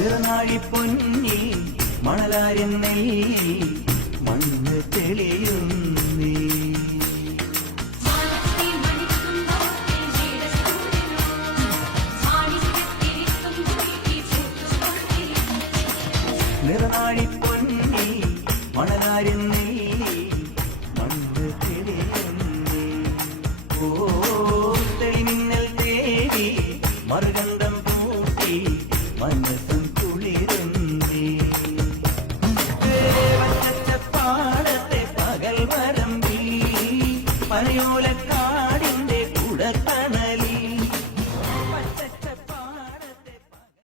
നിറനാഴിപ്പൊന്നി മണലാരിൻ നെയ്യിൽ മണ്ണ് തെളിയുന്നേ. നിറനാഴിപ്പൊന്നി മണലാരിൻ നെയ്യിൽ മണ്ണ് തെളിയുന്നേ. ഓ